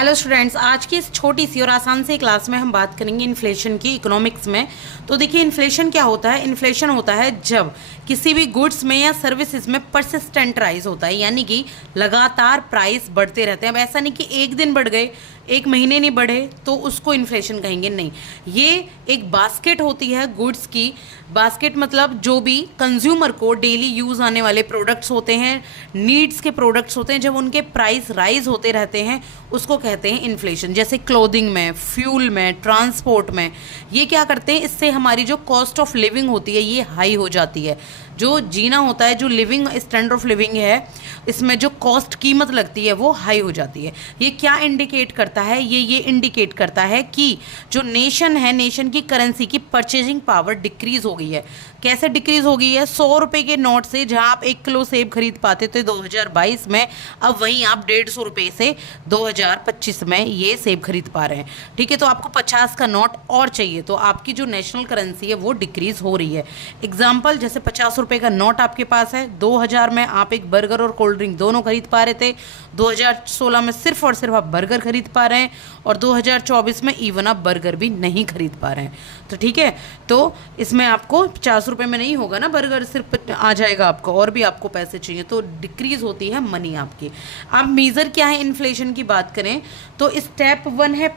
Hello students, आज की इस छोटी सी और आसान सी क्लास में हम बात करेंगे इन्फ्लेशन की इकोनॉमिक्स में। तो देखिए, इन्फ्लेशन क्या होता है। इन्फ्लेशन होता है जब किसी भी गुड्स में या सर्विसेज में परसिस्टेंट राइज होता है, यानी कि लगातार प्राइस बढ़ते रहते हैं। अब ऐसा नहीं कि एक दिन बढ़ गए, एक महीने नहीं बढ़े तो उसको इन्फ्लेशन कहेंगे, नहीं। ये एक बास्केट होती है गुड्स की। बास्केट मतलब जो भी कंज्यूमर को डेली यूज़ आने वाले प्रोडक्ट्स होते हैं, नीड्स के प्रोडक्ट्स होते हैं, जब उनके प्राइस राइज होते रहते हैं उसको कहते हैं इन्फ्लेशन। जैसे क्लोथिंग में, फ्यूल में, ट्रांसपोर्ट में। ये क्या करते हैं, इससे हमारी जो कॉस्ट ऑफ लिविंग होती है ये हाई हो जाती है। जो जीना होता है, जो लिविंग स्टैंडर्ड ऑफ लिविंग है, इसमें जो कॉस्ट कीमत लगती है वो हाई हो जाती है। ये क्या इंडिकेट करता है, ये इंडिकेट करता है कि जो नेशन है, नेशन की करेंसी की परचेजिंग पावर डिक्रीज हो गई है। कैसे डिक्रीज हो गई है? 100 रुपये के नोट से जहां आप 1 किलो सेब खरीद पाते थे 2022 में, अब वहीं आप 150 रुपये से 2025 में ये सेब खरीद पा रहे हैं। ठीक है, तो आपको 50 का नोट और चाहिए, तो आपकी जो नेशनल करेंसी है वो डिक्रीज हो रही है। एग्जाम्पल, जैसे 50 रुपये का नोट आपके पास है, 2000 में आप एक बर्गर और कोल्ड ड्रिंक दोनों खरीद पा रहे थे, 2016 में सिर्फ और सिर्फ आप बर्गर खरीद पा रहे हैं, और 2024 में इवन आप बर्गर भी नहीं खरीद पा रहे हैं। तो ठीक है, तो इसमें आपको 50 रुपये में नहीं होगा ना, बर्गर सिर्फ आ जाएगा आपको, और भी आपको पैसे चाहिए, तो डिक्रीज होती है मनी आपकी। अब मेज़र क्या है इन्फ्लेशन की बात करें तो स्टेप 1 है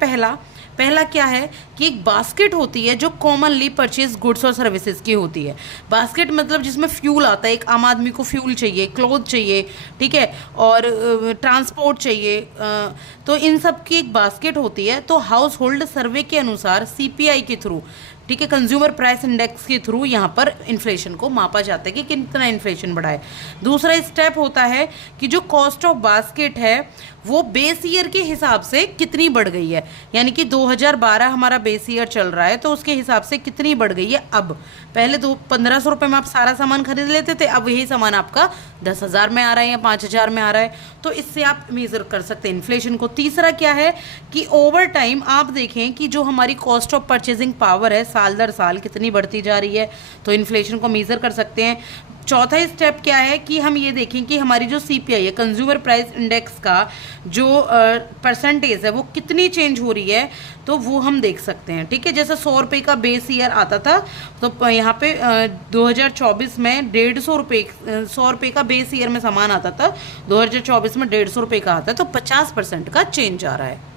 पहला क्या है कि एक बास्केट होती है जो कॉमनली परचेज गुड्स और सर्विसेज की होती है। बास्केट मतलब जिसमें फ्यूल आता है, एक आम आदमी को फ्यूल चाहिए, क्लोथ चाहिए, ठीक है, और ट्रांसपोर्ट चाहिए, तो इन सब की एक बास्केट होती है। तो हाउस होल्ड सर्वे के अनुसार सीपीआई के थ्रू, ठीक है, कंज्यूमर प्राइस इंडेक्स के थ्रू यहाँ पर इन्फ्लेशन को मापा जाता है कि कितना इन्फ्लेशन बढ़ा है। दूसरा स्टेप होता है कि जो कॉस्ट ऑफ बास्केट है वो बेस ईयर के हिसाब से कितनी बढ़ गई है, यानी कि 2012 हमारा बेस ईयर चल रहा है तो उसके हिसाब से कितनी बढ़ गई है। अब पहले 1500 रुपये में आप सारा सामान खरीद लेते थे, अब यही सामान आपका 10,000 में आ रहा है या 5,000 में आ रहा है, तो इससे आप मेज़र कर सकते हैं इन्फ्लेशन को। तीसरा क्या है कि ओवर टाइम आप देखें कि जो हमारी कॉस्ट ऑफ परचेजिंग पावर है साल दर साल कितनी बढ़ती जा रही है, तो इन्फ्लेशन को मेज़र कर सकते हैं। चौथा स्टेप क्या है कि हम ये देखें कि हमारी जो सीपीआई है, कंज्यूमर प्राइस इंडेक्स का जो परसेंटेज है वो कितनी चेंज हो रही है, तो वो हम देख सकते हैं। ठीक है, जैसे 100 रुपये का बेस ईयर आता था तो यहाँ पे 2024 में 150 रुपये, 100 रुपये का बेस ईयर में सामान आता था, 2024 में 150 रुपये का आता है, तो 50% का चेंज आ रहा है।